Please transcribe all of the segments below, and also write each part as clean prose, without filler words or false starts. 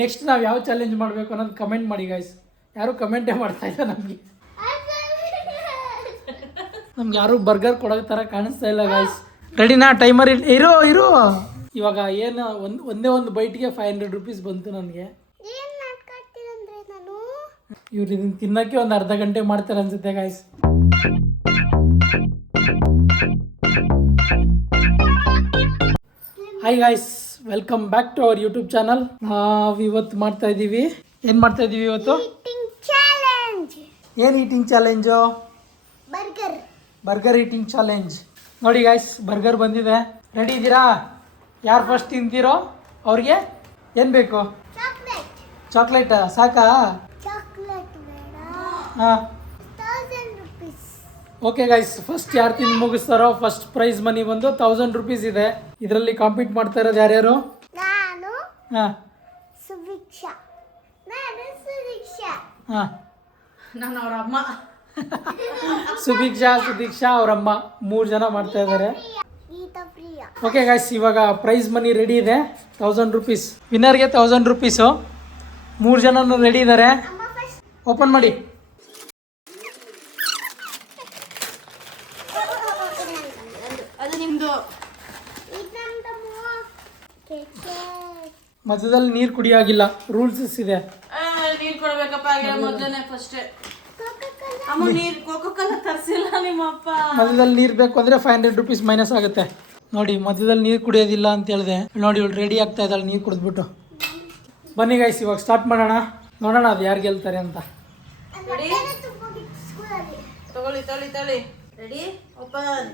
Next ನಾವು ಯಾವ challenge ಮಾಡಬೇಕು ಅನ್ನೋದು ಕಮೆಂಟ್ ಮಾಡಿ ಗೈಸ್. ಯಾರು ಕಮೆಂಟೇ ಮಾಡ್ತಾ ಇಲ್ಲ ನಮಗೆ ಯಾರು ಬರ್ಗರ್ ಕೊಡೋ ಥರ ಕಾಣಿಸ್ತಾ ಇಲ್ಲ ಗೈಸ್. ರೆಡಿನಾ? ಟೈಮರ್ ಇರು. ಇವಾಗ ಏನು ಒಂದೇ ಒಂದು ಬೈಟ್ಗೆ 500 ರೂಪೀಸ್ ಬಂತು ನನಗೆ. ಇವ್ರು ಇದನ್ನ ತಿನ್ನೋಕ್ಕೆ ಒಂದು ಅರ್ಧ ಗಂಟೆ ಮಾಡ್ತಾರೆ ಅನ್ಸುತ್ತೆ guys. Hi guys, welcome back to our YouTube channel. ನಾವು ಇವತ್ತು ಮಾಡ್ತಾ ಇದ್ದೀವಿ, ಏನು ಮಾಡ್ತಾ ಇದ್ದೀವಿ ಇವತ್ತು? ಏನು eating challenge? Burger eating challenge. ನೋಡಿ ಗೈಸ್, ಬರ್ಗರ್ ಬಂದಿದೆ. ರೆಡಿ ಇದ್ದೀರಾ? ಯಾರು ಫಸ್ಟ್ ತಿಂತೀರೋ ಅವ್ರಿಗೆ ಏನು ಬೇಕು? ಚಾಕ್ಲೇಟ್ ಸಾಕಾ? ಹಾಂ, ಓಕೆ ಗೈಸ್, ಫಸ್ಟ್ ಯಾರು ತಿಂದು ಮುಗಿಸ್ತಾರೋ ಫಸ್ಟ್ ಪ್ರೈಸ್ ಮನಿ ಬಂದು 1000 ರೂಪೀಸ್ ಇದೆ. ಇದರಲ್ಲಿ ಕಾಂಪೀಟ್ ಮಾಡ್ತಾ ಇರೋದು ಯಾರ್ಯಾರು? ಹಾಂ, ಹಾಂ, ನಾನು ಅವ್ರ ಅಮ್ಮ. ಸುದೀಕ್ಷಾ ಅವರಮ್ಮ 3 ಜನ ಮಾಡ್ತಾ ಇದ್ದಾರೆ. ಓಕೆ ಗೈಸ್, ಇವಾಗ ಪ್ರೈಸ್ ಮನಿ ರೆಡಿ ಇದೆ. 1000 ರೂಪೀಸ್ ವಿನ್ನರ್ಗೆ 1000 ರೂಪೀಸು. 3 ಜನನು ರೆಡಿ ಇದ್ದಾರೆ. ಓಪನ್ ಮಾಡಿ. ಅದು ನಿಮ್ದು. ಮಧ್ಯದಲ್ಲಿ ನೀರು ಕುಡಿಯಾಗಿಲ್ಲ, ರೂಲ್ಸ್ ಇದೆ. ನೀರು ಕೊಡ್ಬೇಕಪ್ಪ ಮೊದಲನೇ ಫಸ್ಟ್. ಅಮ್ಮ ನೀರು ಕೋಕೋ ಕೋಲಾ ತರಿಸಿಲ್ಲ ನಿಮ್ಮಪ್ಪ. ಮಧ್ಯದಲ್ಲಿ ನೀರು ಬೇಕು ಅಂದರೆ 500 ರೂಪೀಸ್ ಮೈನಸ್ ಆಗುತ್ತೆ. ನೋಡಿ, ಮಧ್ಯದಲ್ಲಿ ನೀರು ಕುಡಿಯೋದಿಲ್ಲ ಅಂತ ಹೇಳಿದೆ. ನೋಡಿ, ಇವಳು ರೆಡಿ ಆಗ್ತಾ ಇದ್ದಾಳೆ ನೀರು ಕುಡಿದ್ಬಿಟ್ಟು. ಬನ್ನಿ ಗೈಸ್, ಇವಾಗ ಸ್ಟಾರ್ಟ್ ಮಾಡೋಣ. ನೋಡೋಣ ಅದು ಯಾರು ಗೆಲ್ತಾರೆ ಅಂತ. ತಗೊಳ್ಳಿ. ರೆಡಿ? ಓಪನ್.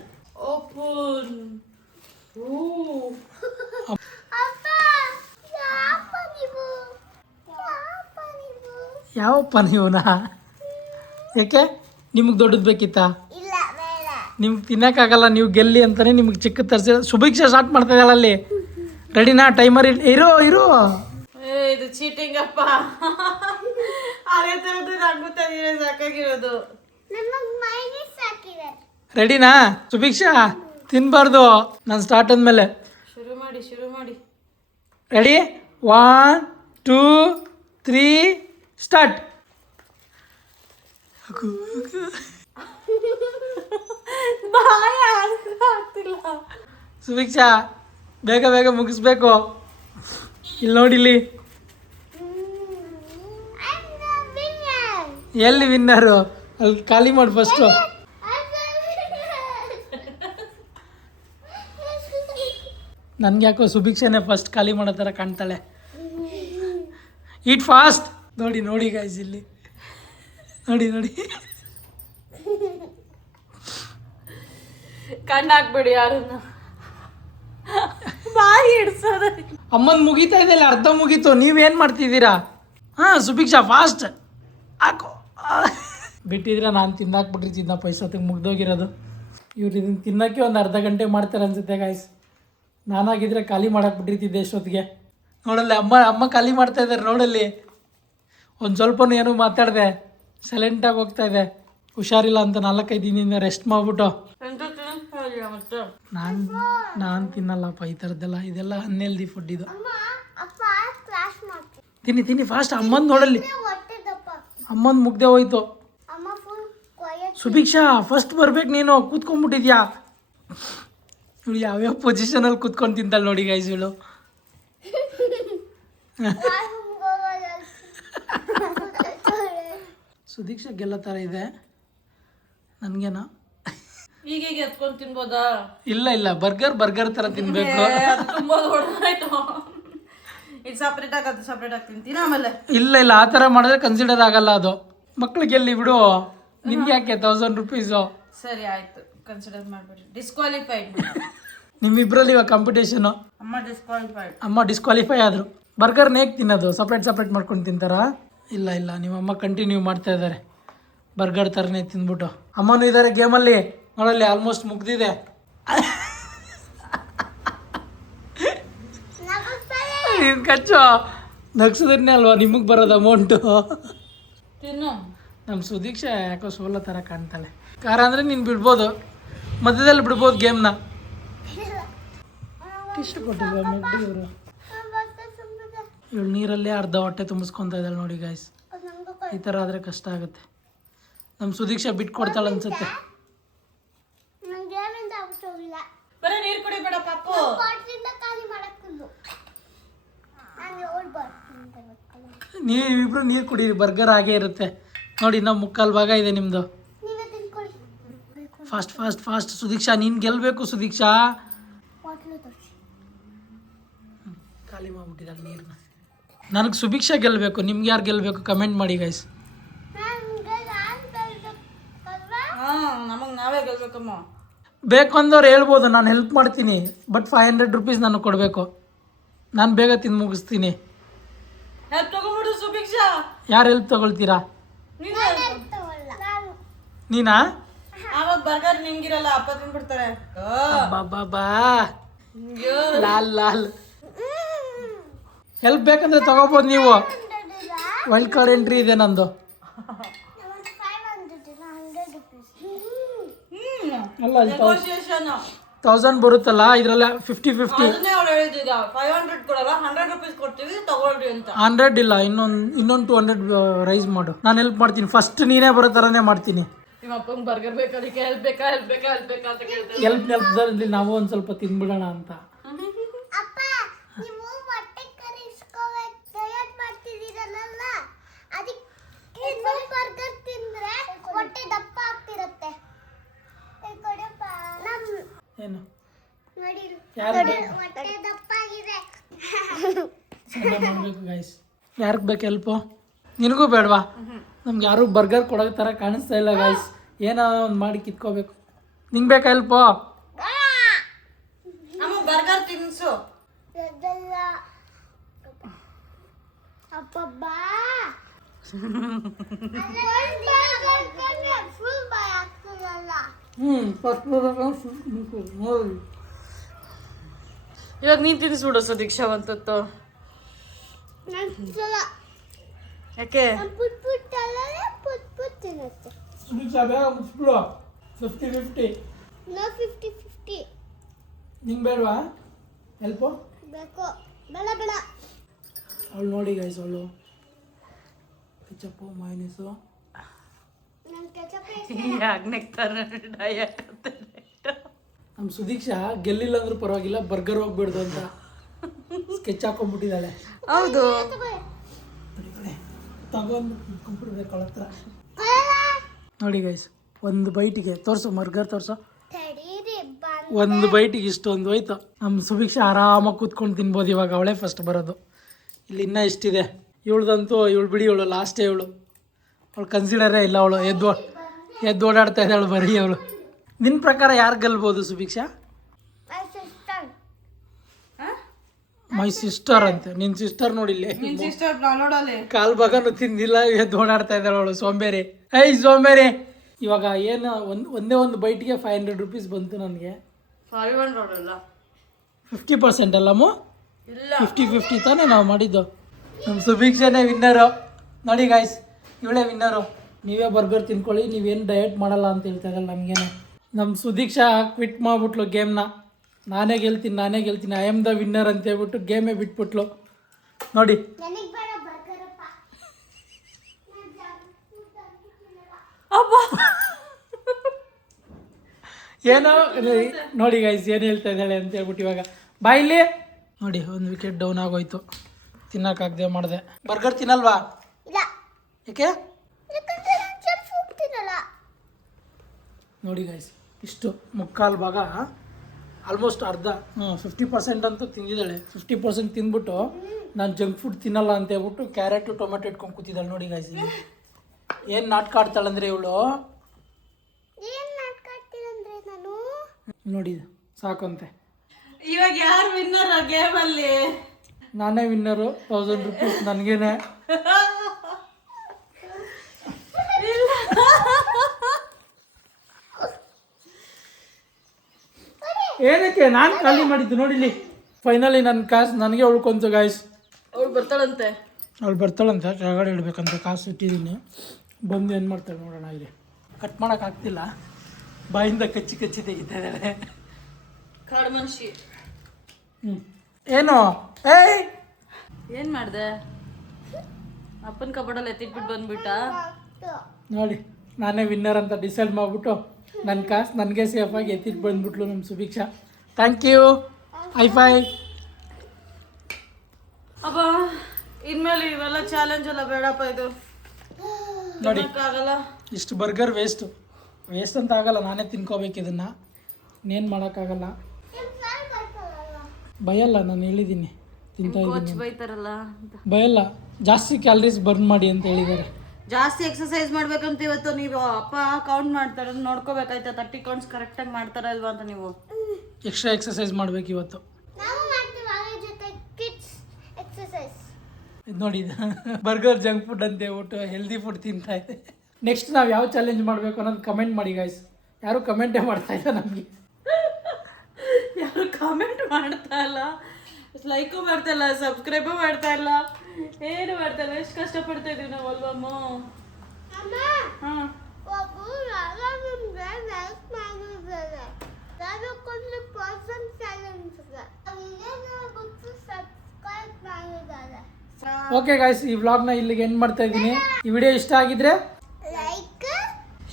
ಯಾವಪ್ಪ ನೀವುನಾ? ಯಾಕೆ ನಿಮಗೆ ದೊಡ್ಡದು ಬೇಕಿತ್ತಾ? ನಿಮ್ಗೆ ತಿನ್ನೋಕ್ಕಾಗಲ್ಲ, ನೀವು ಗೆಲ್ಲಿ ಅಂತಾನೆ ನಿಮ್ಗೆ ಚಿಕ್ಕ ತರಿಸಿ. ಸುಭಿಕ್ಷಾ ಸ್ಟಾರ್ಟ್ ಮಾಡ್ತಾ ಇದ್ದಾಳೆ ಅಲ್ಲಿ. ರೆಡಿನಾ? ಟೈಮರ್ ಇರು. ಇದು ಚೀಟಿಂಗ್ ಅಪ್ಪ. ಅದೇ ಥರದ್ದು ನಂಗೂ ತಂದಿರೋ ಸಾಕಾಗಿರೋದು. ರೆಡಿನಾ? ಸುಭಿಕ್ಷಾ ತಿನ್ಬಾರ್ದು. ನಾನು ಸ್ಟಾರ್ಟ್ ಅಂದಮೇಲೆ ಶುರು ಮಾಡಿ. ರೆಡಿ? 1 2 3 ಸ್ಟಾರ್ಟ್. ಸುಭಿಕ್ಷಾ ಬೇಗ ಮುಗಿಸ್ಬೇಕು. ಇಲ್ಲಿ ನೋಡಿಲ್ಲಿ, ಎಲ್ಲಿ ವಿನ್ನರು? ಅಲ್ಲಿ ಖಾಲಿ ಮಾಡಿ ಫಸ್ಟು. ನನ್ಗೆ ಯಾಕೋ ಸುಭಿಕ್ಷಾನೇ ಫಸ್ಟ್ ಖಾಲಿ ಮಾಡೋ ಥರ ಕಾಣ್ತಾಳೆ. ಈಟ್ ಫಾಸ್ಟ್. ನೋಡಿ ಗೈಸ್, ಇಲ್ಲಿ ನೋಡಿ. ಕಣ್ಣು ಹಾಕ್ಬೇಡಿ ಯಾರನ್ನ. ಬಾಯಿ ಹಿಡ್ಸೋದ. ಅಮ್ಮನ್ ಮುಗೀತಾ ಇದೆ, ಅರ್ಧ ಮುಗೀತು. ನೀವೇನು ಮಾಡ್ತಿದ್ದೀರಾ? ಹಾಂ, ಸುಭಿಕ್ಷಾ ಫಾಸ್ಟ್ ಹಾಕು. ಬಿಟ್ಟಿದ್ರೆ ನಾನು ತಿಂದಾಕ್ಬಿಟ್ಟಿರ್ತಿದ್ದ ಎಷ್ಟೊತ್ತಿಗೆ ಮುಗ್ದೋಗಿರೋದು. ಇವ್ರು ಇದನ್ನು ತಿನ್ನೋಕ್ಕೆ ಒಂದು ಅರ್ಧ ಗಂಟೆ ಮಾಡ್ತಾರೆ ಅನ್ಸುತ್ತೆ ಗಾಯ್ಸ್. ನಾನಾಗಿದ್ರೆ ಖಾಲಿ ಮಾಡಾಕ್ಬಿಟ್ಟಿರ್ತಿದ್ದೆ ಎಷ್ಟೊತ್ತಿಗೆ. ನೋಡಲ್ಲಿ ಅಮ್ಮ ಖಾಲಿ ಮಾಡ್ತಾ ಇದ್ದಾರೆ. ನೋಡಲ್ಲಿ ಒಂದು ಸ್ವಲ್ಪನೂ ಏನೂ ಮಾತಾಡಿದೆ, ಸೈಲೆಂಟಾಗಿ ಹೋಗ್ತಾ ಇದೆ. ಹುಷಾರಿಲ್ಲ ಅಂತ 4-5 ದಿನದಿಂದ ರೆಸ್ಟ್ ಮಾಡಿಬಿಟ್ಟು. ನಾನು ತಿನ್ನಲ್ಲಪ್ಪ ಈ ಥರದ್ದೆಲ್ಲ. ಇದೆಲ್ಲ ಅನ್ಹೆಲ್ದಿ ಫುಡ್ ಇದು. ತಿನ್ನಿ ಫಾಸ್ಟ್. ಅಮ್ಮಂದು ನೋಡಲ್ಲಿ, ಅಮ್ಮಂದು ಮುಗ್ದೆ ಹೋಯ್ತು. ಸುಭಿಕ್ಷಾ ಫಸ್ಟ್ ಬರ್ಬೇಕು, ನೀನು ಕೂತ್ಕೊಂಡ್ಬಿಟ್ಟಿದ್ಯಾ. ಇವಳು ಯಾವ್ಯಾವ ಪೊಸಿಷನಲ್ಲಿ ಕೂತ್ಕೊಂಡು ತಿಂತಾಳೆ ನೋಡಿ ಗೈಸ್ ಇವಳು. ಸುದೀಕ್ಷಾ ಗೆಲ್ಲ ಥರ ಇದೆ. ನನಗೇನ ಈಗ ಎತ್ಕೊಂಡು ತಿನ್ಬೋದಾ? ಇಲ್ಲ, ಬರ್ಗರ್ ಥರ ತಿನ್ಬೇಕು. ತುಂಬಾ ದೊಡ್ಡದಾಯ್ತು. ಇದು ಸಪ್ರೇಟ್ ಆಗಿ ತಿಂತೀನಿ ಆಮೇಲೆ. ಇಲ್ಲ ಆ ಥರ ಮಾಡಿದ್ರೆ ಕನ್ಸಿಡರ್ ಆಗಲ್ಲ ಅದು. ಮಕ್ಳಿಗೆ ಎಲ್ಲಿ ಬಿಡು. ನಿನ್ಗೆ ಯಾಕೆ 1000 ರೂಪೀಸು? ಸರಿ ಆಯ್ತು, ಕನ್ಸಿಡರ್ ಮಾಡ್ಬೇಡಿ. ಡಿಸ್ಕ್ವಾಲಿಫೈಡ್. ನಿಮ್ಮಿಬ್ಬರಲ್ಲಿ ಇವಾಗ ಕಾಂಪಿಟೇಷನು. ಅಮ್ಮ ಡಿಸ್ಕ್ವಾಲಿಫೈ ಆದರು. ಬರ್ಗರ್ನ ಹೇಗೆ ತಿನ್ನೋದು? ಸಪ್ರೇಟ್ ಮಾಡ್ಕೊಂಡು ತಿಂತಾರಾ? ಇಲ್ಲ ನಿಮ್ಮಮ್ಮ ಕಂಟಿನ್ಯೂ ಮಾಡ್ತಾ ಇದ್ದಾರೆ ಬರ್ಗರ್ ಥರನೇ ತಿಂದ್ಬಿಟ್ಟು. ಅಮ್ಮನೂ ಇದ್ದಾರೆ ಗೇಮಲ್ಲಿ. ನೋಡಲ್ಲಿ ಆಲ್ಮೋಸ್ಟ್ ಮುಗ್ದಿದೆ. ನೀನು ಕಚ್ಚು. ನಗ್ಸಿದ್ರೇ ಅಲ್ವಾ ನಿಮಗೆ ಬರೋದು ಅಮೌಂಟು. ತಿನ್ನು. ನಮ್ಮ ಸುದೀಕ್ಷಾ ಯಾಕೋ ಸೋಲೋ ಥರ ಕಾಣ್ತಾಳೆ. ಕಾರ ಅಂದರೆ ನೀನು ಬಿಡ್ಬೋದು, ಮಧ್ಯದಲ್ಲಿ ಬಿಡ್ಬೋದು ಗೇಮ್ನ. ಇಷ್ಟು ಕೊಟ್ಟಿಲ್ವ ಮಡ್ಡಿ ಅವರು? ಇವಳು ನೀರಲ್ಲೇ ಅರ್ಧ ಹೊಟ್ಟೆ ತುಂಬಿಸ್ಕೊತಾ ಇದ್ದಾಳೆ ನೋಡಿ ಗಾಯ್ಸ್. ಈ ಥರ ಆದರೆ ಕಷ್ಟ ಆಗುತ್ತೆ. ನಮ್ಮ ಸುದೀಕ್ಷಾ ಬಿಟ್ಕೊಡ್ತಾಳೆ ಅನ್ಸುತ್ತೆ. ಬರೀ ನೀರು ಕುಡಿಬೇಡ ಪಾಪು. ನೀವಿಬ್ರು ನೀರು ಕುಡೀರಿ, ಬರ್ಗರ್ ಆಗೇ ಇರುತ್ತೆ ನೋಡಿ. ಇನ್ನೂ ಮುಕ್ಕಾಲು ಭಾಗ ಇದೆ ನಿಮ್ಮದು. ಫಾಸ್ಟ್ ಫಾಸ್ಟ್ ಫಾಸ್ಟ್ ಸುದೀಕ್ಷಾ, ನೀನು ಗೆಲ್ಲಬೇಕು ಸುದೀಕ್ಷಾ. ಖಾಲಿ ಮಾಡ್ಬಿಟ್ಟಿದ್ದಾಳೆ ನೀರನ್ನ. ನನಗೆ ಸುಭಿಕ್ಷಾ ಗೆಲ್ಲಬೇಕು. ನಿಮ್ಗೆ ಯಾರು ಗೆಲ್ಲಬೇಕು ಕಮೆಂಟ್ ಮಾಡಿ ಗೈಸ್. ನಮಗೆ ನಾವೇ ಗೆಲ್ಬೇಕಮ್ಮ. ಬೇಕು ಅಂದವ್ರು ಹೇಳ್ಬೋದು, ನಾನು ಹೆಲ್ಪ್ ಮಾಡ್ತೀನಿ. ಬಟ್ 500 ರೂಪೀಸ್ ನನಗೆ ಕೊಡಬೇಕು. ನಾನು ಬೇಗ ತಿಂದು ಮುಗಿಸ್ತೀನಿ. ಹೆಲ್ಪ್ ತಗೊಂಡ್ಬಿಡು ಸುಭಿಕ್ಷಾ. ಯಾರು ಹೆಲ್ಪ್ ತಗೊಳ್ತೀರಾ? ನೀನಾ? ಆವಾಗ ಬರ್ಗರ್ ನಿಮ್ಗಿರಲ್ಲ, ಅಪ್ಪ ತಿಂದ್ಬಿಡ್ತಾರೆ. ಬಾ ಲಾಲ್ ಲಾಲ್. ಹೆಲ್ಪ್ ಬೇಕಂದ್ರೆ ತಗೋಬೋದು ನೀವು. ವೈಲ್ಡ್ ಕಾರ್ಡ್ ಎಂಟ್ರಿ ಇದೆ ನಂದು. ಅಲ್ಲ 1000 ಬರುತ್ತಲ್ಲ, ಇದರಲ್ಲ 50-50. 100 ಇಲ್ಲ, ಇನ್ನೊಂದು 200 ರೈಸ್ ಮಾಡು. ನಾನು ಹೆಲ್ಪ್ ಮಾಡ್ತೀನಿ. ಫಸ್ಟ್ ನೀನೇ ಬರೋ ಥರನೇ ಮಾಡ್ತೀನಿ. ಬರ್ಗರ್ ಬೇಕು, ಅದಕ್ಕೆ ಹೆಲ್ಪ್ ಬೇಕಾ ಅಂತ ಕೇಳ್ತಾರೆ. ಹೆಲ್ಪ್ದಲ್ಲಿ ನಾವು ಒಂದು ಸ್ವಲ್ಪ ತಿನ್ಬಿಡೋಣ ಅಂತ. ಏನು ಮಾಡಬೇಕು ಗೈಸ್? ಯಾರಿಗೆ ಬೇಕು ಹೆಲ್ಪು? ನಿನಗೂ ಬೇಡವಾ? ನಮ್ಗೆ ಯಾರು ಬರ್ಗರ್ ಕೊಡೋ ಥರ ಕಾಣಿಸ್ತಾ ಇಲ್ಲ ಗೈಸ್. ಏನೋ ಒಂದು ಮಾಡಿ ಕಿತ್ಕೋಬೇಕು. ನಿಂಗೆ ಬೇಕಾ ಹೆಲ್ಪು? ಬರ್ಗರ್ ತಿನ್ಸು. ಇವಾಗ ನೀನ್ ತಿನ್ನಿಸ್ಬಿಡು ದೀಕ್ಷಾ ಒಂತತ್ತು. ಯಾಕೆ? 50-50. ನಿಂಗೆ ಬೇಡವಾ ಹೆಲ್ಪು? ಅವಳು ನೋಡಿ ಗೈಸ್, ಅವಳು ಕೆಚಪ್ಪು ಮೈನೀಸು ನಮ್ಮ ಸುದೀಕ್ಷಾ ಗೆಲ್ಲಿಲ್ಲ ಅಂದ್ರೂ ಪರವಾಗಿಲ್ಲ, ಬರ್ಗರ್ ಹೋಗ್ಬಿಡ್ದು ಅಂತ ಸ್ಕೆಚ್ ಹಾಕೊಂಡ್ಬಿಟ್ಟಿದ್ದಾಳೆ. ಹೌದು, ತಗೊಂಡು ಕುಂಬಿಡ್ಬೇಕು ಅವಳ ಹತ್ರ. ನೋಡಿ ಗೈಸ್, ಒಂದು ಬೈಟಿಗೆ ತೋರಿಸು, ಬರ್ಗರ್ ತೋರಿಸು. ಒಂದು ಬೈಟಿಗೆ ಇಷ್ಟೊಂದು ಹೋಯ್ತು. ನಮ್ಮ ಸುಭಿಕ್ಷಾ ಆರಾಮಾಗಿ ಕೂತ್ಕೊಂಡು ತಿನ್ಬೋದು. ಇವಾಗ ಅವಳೇ ಫಸ್ಟ್ ಬರೋದು. ಇಲ್ಲಿ ಇನ್ನೂ ಇಷ್ಟಿದೆ. ಇವಳ್ದಂತೂ ಇವಳು ಬಿಡಿ, ಇವಳು ಲಾಸ್ಟೇ. ಇವಳು ಕನ್ಸಿಡರೇ ಇಲ್ಲ. ಅವಳು ಎದ್ದು ಓಡಾಡ್ತಾ ಇದ್ದಾಳು ಬರೀ ಅವಳು. ನಿನ್ನ ಪ್ರಕಾರ ಯಾರು ಗೆಲ್ಬೋದು ಸುಭಿಕ್ಷಾ? ಮೈ ಸಿಸ್ಟರ್ ಅಂತೆ. ನಿನ್ನ ಸಿಸ್ಟರ್ ನೋಡಿಲ್ಲ, ಕಾಲ್ ಭಾಗನು ತಿಂದಿಲ್ಲ, ಎದ್ದು ಓಡಾಡ್ತಾ ಇದ್ದಾಳೆ ಅವಳು. ಸೋಂಬೇರಿ, ಸೋಂಬೇರಿ. ಇವಾಗ ಏನು ಒಂದೇ ಒಂದು ಬೈಟ್ಗೆ 500 ರೂಪೀಸ್ ಬಂತು ನನಗೆ. 50% ಅಲ್ಲಮ್ಮ, 50-50 ತಾನೇ ನಾವು ಮಾಡಿದ್ದು. ನಮ್ಮ ಸುಭಿಕ್ಷಾನೇ ವಿನ್ನರು ನೋಡಿ ಗಾಯ್ಸ್, ಇವಳೇ ವಿನ್ನರು. ನೀವೇ ಬರ್ಗರ್ ತಿನ್ಕೊಳ್ಳಿ, ನೀವೇನು ಡಯಟ್ ಮಾಡಲ್ಲ ಅಂತ ಹೇಳ್ತಾ ಇದ್ದಲ್ಲ ನಮಗೇನು. ನಮ್ಮ ಸುದೀಕ್ಷಾ ಕ್ವಿಟ್ ಮಾಡಿಬಿಟ್ಲು ಗೇಮ್ನ. ನಾನೇ ಗೆಲ್ತೀನಿ, ಐ ಆಮ್ ದ ವಿನ್ನರ್ ಅಂತ ಹೇಳ್ಬಿಟ್ಟು ಗೇಮೇ ಬಿಟ್ಬಿಟ್ಲು ನೋಡಿ. ಏನೋ ನೋಡಿ ಗೈಸ್, ಏನು ಹೇಳ್ತಾ ಇದ್ದಾಳೆ ಅಂತ ಹೇಳ್ಬಿಟ್ಟು. ಇವಾಗ ಬಾಯಿಲಿ ನೋಡಿ, ಒಂದು ವಿಕೆಟ್ ಡೌನ್ ಆಗೋಯ್ತು. ತಿನ್ನೋಕ್ಕಾಗದೆ ಮಾಡಿದೆ. ಬರ್ಗರ್ ತಿನ್ನಲ್ವಾ? ಯಾಕೆ? ನೋಡಿ ಗೈಸ್, ಇಷ್ಟು ಮುಕ್ಕಾಲು ಭಾಗ, ಆಲ್ಮೋಸ್ಟ್ ಅರ್ಧ 50% ಅಂತೂ ತಿಂದಿದ್ದಾಳೆ. 50% ತಿಂದ್ಬಿಟ್ಟು ನಾನು ಜಂಕ್ ಫುಡ್ ತಿನ್ನಲ್ಲ ಅಂತ ಹೇಳ್ಬಿಟ್ಟು ಕ್ಯಾರೆಟು ಟೊಮೆಟೊ ಇಟ್ಕೊಂಡು ಕೂತಿದ್ದಾಳೆ ನೋಡಿ ಗೈಸ್. ಏನು ನಾಟಕ ಆಡ್ತಾಳಂದ್ರೆ ಇವಳು. ನೋಡಿ ಸಾಕಂತೆ. ಇವಾಗ ಯಾರು ವಿನ್ನರ್ ಗೇಮ್ ಅಲ್ಲಿ? ನಾನೇ ವಿನ್ನರು. 1000 ರೂಪೀಸ್ ನನಗೇನೆ. ಏನಕ್ಕೆ ನಾನು ಖಾಲಿ ಮಾಡಿದ್ದು ನೋಡಿಲಿ. ಫೈನಲಿ ನನ್ನ ಕಾಸು ನನಗೆ ಉಳ್ಕೊಂತು ಗಾಯ್ಸ್. ಅವಳು ಬರ್ತಾಳಂತೆ ಕೆಳಗಡೆ ಇಡ್ಬೇಕಂತ ಕಾಸು ಇಟ್ಟಿದ್ದೀನಿ. ಬಂದು ಏನು ಮಾಡ್ತಾಳೆ ನೋಡೋಣ. ಇಲ್ಲಿ ಕಟ್ ಮಾಡೋಕ್ಕಾಗ್ತಿಲ್ಲ, ಬಾಯಿಂದ ಕಚ್ಚಿ ತೆಗಿತಾ ಇದ್ದಾಳೆ. ಕಾಡು ಮನುಷ್ಯ. ಏನು? ಏಯ್ ಏನ್ ಮಾಡ್ದೆ ಅಪ್ಪನ ಕಬಡಲ್ಲಿ ಎತ್ತಿಟ್ಬಿಟ್ಟು ಬಂದ್ಬಿಟ್ಟ ನೋಡಿ ನಾನೇ ವಿನ್ನರ್ ಅಂತ ಡಿಸೈಡ್ ಮಾಡಿಬಿಟ್ಟು ನನ್ನ ಕಾಸು ನನಗೆ ಸೇಫಾಗಿ ಎತ್ತಿಟ್ಟು ಬಂದ್ಬಿಟ್ಲು ನಮ್ಮ ಸುಭಿಕ್ಷಾ. Thank you. ಹೈ-ಫೈ. ಅಬ್ಬ ಇನ್ಮೇಲೆ ಇವೆಲ್ಲ ಚಾಲೆಂಜ್ ಎಲ್ಲ ಬೇಡಪ್ಪ, ಇದು ನೋಡಿ ಆಗಲ್ಲ. ಇಷ್ಟು ಬರ್ಗರ್ ವೇಸ್ಟ್ ಅಂತ ಆಗಲ್ಲ, ನಾನೇ ತಿನ್ಕೋಬೇಕು ಇದನ್ನು, ಇನ್ನೇನು ಮಾಡೋಕ್ಕಾಗಲ್ಲ. ಭಯಲ್ಲ, ನಾನು ಹೇಳಿದ್ದೀನಿ ತಿಂತಾ ಕೋಚ್ ಇದ್ದೀನಿ, ಬೈತಾರಲ್ಲ ಅಂತ. ಭಯಲ್ಲ. ಜಾಸ್ತಿ ಕ್ಯಾಲರೀಸ್ ಬರ್ನ್ ಮಾಡಿ ಅಂತ ಹೇಳಿದ್ದಾರೆ. ಜಾಸ್ತಿ ಎಕ್ಸರ್ಸೈಸ್ ಮಾಡ್ಬೇಕಂತ ಇವತ್ತು ನೀವು ಅಪ್ಪ ಕೌಂಟ್ ಮಾಡ್ತಾರೆ, ನೋಡ್ಕೋಬೇಕಾಯ್ತಾ 30 ಕೌಂಟ್ಸ್ ಕರೆಕ್ಟಾಗಿ ಮಾಡ್ತಾರ ಇಲ್ವಾ ಅಂತ. ನೀವು ಎಕ್ಸ್ಟ್ರಾ ಎಕ್ಸರ್ಸೈಸ್ ಮಾಡ್ಬೇಕು ಇವತ್ತು. ಇದು ನೋಡಿ ಬರ್ಗರ್ ಜಂಕ್ ಫುಡ್ ಅಂತ ಹೇಳ್ಬಿಟ್ಟು ಹೆಲ್ದಿ ಫುಡ್ ತಿಂತಾ ಇದೆ. ನೆಕ್ಸ್ಟ್ ನಾವು ಯಾವ ಚಾಲೆಂಜ್ ಮಾಡಬೇಕು ಅನ್ನೋದು ಕಮೆಂಟ್ ಮಾಡಿ ಗಾಯ್ಸ್. ಯಾರು ಕಮೆಂಟೇ ಮಾಡ್ತಾ ಇಲ್ಲ ನಮಗೆ, ಯಾರು ಕಾಮೆಂಟ್ ಮಾಡ್ತಾ ಇಲ್ಲ, ಲೈಕು ಮಾಡ್ತಾ ಇಲ್ಲ, ಸಬ್ಸ್ಕ್ರೈಬು ಮಾಡ್ತಾ ಇಲ್ಲ, ಏನು ಮಾಡ್ತಾ ಇಲ್ಲ. ಎಷ್ಟು ಕಷ್ಟಪಡ್ತಾ ಇದೀವಿ ನಾವು ಅಲ್ವಮ್ಮ. ಹಾಂ ಓಕೆ ಗಾಯ್ಸ್, ಈ ವ್ಲಾಗ್ನ ಇಲ್ಲಿಗೆ ಎಂಡ್ ಮಾಡ್ತಾ ಇದ್ದೀನಿ. ಈ ವಿಡಿಯೋ ಇಷ್ಟ ಆಗಿದ್ರೆ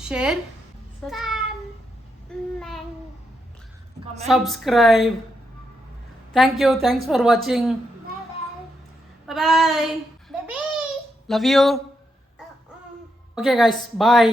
share subscribe. Thanks for watching. Bye. Love you. Okay guys, bye.